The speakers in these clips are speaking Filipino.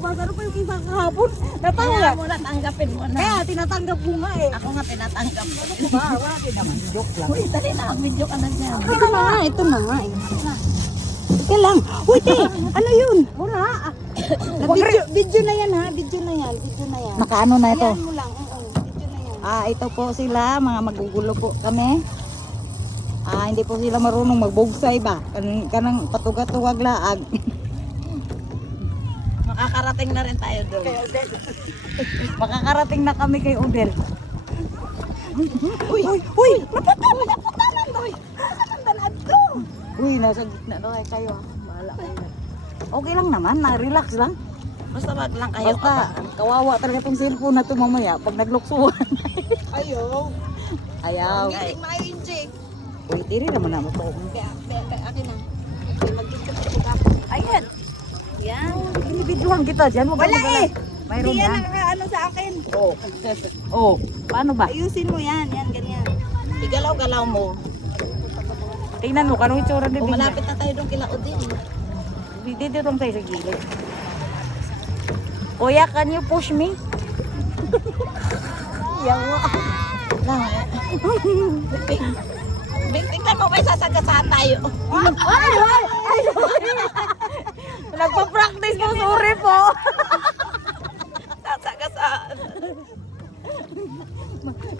Ano pa yung iba kahapon? Natawa. Kaya mo na tanggapin mo na. Kaya tinatanggap ko nga eh. Ako nga tinatanggap ko. Ba, wala din naman. Joke lang. Uy, dali na. Video ka na dyan. Ito na nga, ito na nga eh. Ito lang. Uy, te, ano yun? Wala. video, video na yan ha, video na yan, video na yan. Nakaano na ito? Ayan mo lang, oo, video na yan. Ah, ito po sila, mga magugulo po kami. Ah, hindi po sila marunong magbugsay ba? Kan kanang patugat-tuwag laag. Makakarating na rin tayo doon. Makakarating na kami kay Odel. Uy, uy, uy, napatan, napatanan doy. Napatanan na ito. Uy, nasa gitna daw ay kayo. ah. Bahala kayo. Okay lang naman, na-relax lang. Basta wag lang kayo. Basta, kawawa talaga tong cellphone na to mamaya pag nagluksuhan. Ayaw. Ayaw. Hindi ma-inject. Uy, tiri naman naman to. Kaya, kaya, kaya akin na. Kaya mag-inject ako kapon. Ayan. Yan. Binibidyohan kita dyan. Huwag Wala eh. Mayroon Hindi yan ang ano sa akin. Oh. oh. Paano ba? Ayusin mo yan, yan, ganyan. Igalaw-galaw mo. Tingnan mo, kanong itsura ni Kung Bigna. malapit na tayo doon kila Odin. Dito lang tayo sa gilid. Kuya, can you push me? Yawa. Lang. Bing. Bing, tingnan mo may sasagasaan tayo. Ay, ay, ay. Nagpa-practice mo, sorry po. Sasagasaan.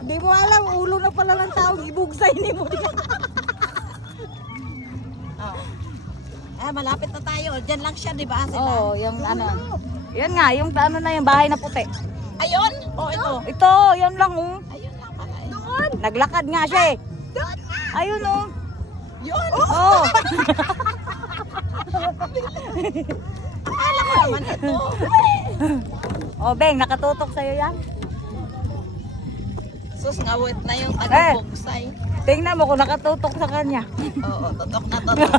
Di mo alam, ulo na pala ng taong ibugsay ni mo. Oh. Ah, malapit na tayo. Diyan lang siya, di ba? Sila? Oo, oh, yung ano. Yan nga, yung ano na yung bahay na puti. Ayun. Oh, ito. Ito, yan lang oh. Ayun lang pala. eh. Naglakad nga siya eh. Ayun oh. Yun. Oh. Akala ko naman ito. oh, Beng, nakatutok sa'yo yan. Sus, ngawit na yung Eh. taga-bugsay. Tingnan mo kung nakatutok sa kanya. Oo, totok na totok.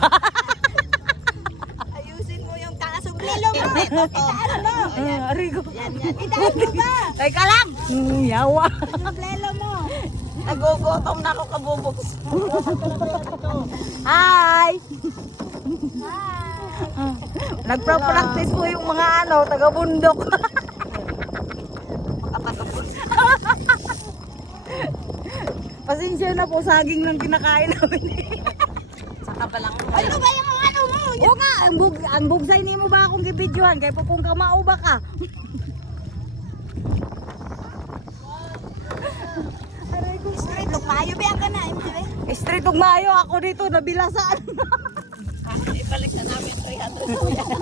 Ayusin mo yung kasuglilo mo. Hindi, totok. Oh, yan. Ah, Arigo. Yan, yan. Itaan mo ba? Teka lang. Mm, yawa. Suglilo mo. Nagugutom na ako kabubugs. Hi. Nagpa-practice po yung mga ano, taga-bundok. Pasensya na po, saging lang kinakain namin. Saka pa lang. Ano ba yung ano mo? Oo nga, ang, bug, ang bugsay ni mo ba akong gibidyohan? Kaya po kung kamao ba ka? Maayo ba ka na? Imre? Street ug maayo ako dito, nabilasaan. Ibalik na namin 300.